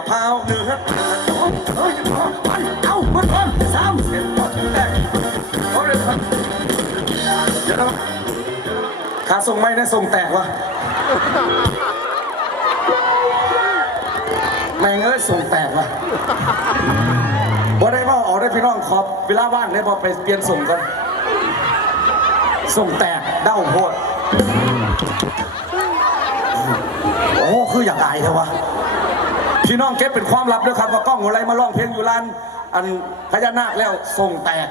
อกหนึ่งครับเฮ้ยไปเอามันก่อนสามเสร็จหมดแตกเอาเลยเดี๋ยวนะขาส่งไม่ได้ส่งแตกวะแม่งเอ้ยส่งแตกวะบ่ได้ว่าออกได้พี่น้องขอบเวลาว่างได้พอไปเปลี่ยนส่งกันส่งแตกเด้าโพดโอ้คืออยากอายเถอะวะ พี่น้องเก็บเป็นความลับด้วยครับว่ากล้องหัวไรมาร้องเพลงอยู่ร้านอันพญานาคแล้วส่งแตก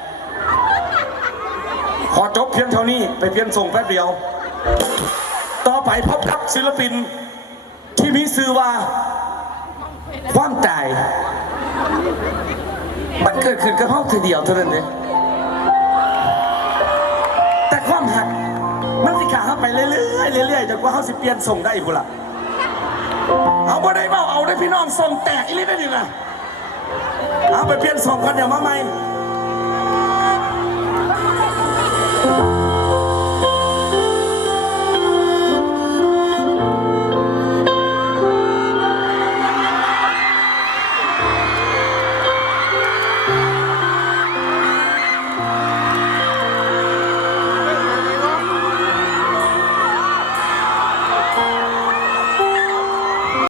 ขอจบเพียงเท่านี้ไปเพียงส่งแป๊บเดียว ต่อไปพบกับศิลปินที่มีชื่อว่า ความใจาย มันเกิดขึ้นกับเขาทีเดียวเท่านั้นเองแต่ความหักมันสิขาเข้าไปเรื่อยๆเรื่อยๆจนกว่าเขาสิเปลี่ยนส่งได้บุนละ เอาบ่ได้เบาเอาได้พี่น้องส่งแตกอีลีได้ดีนะเอาไปเปลี่ยนส่งกันเดี๋ยวมาใหม่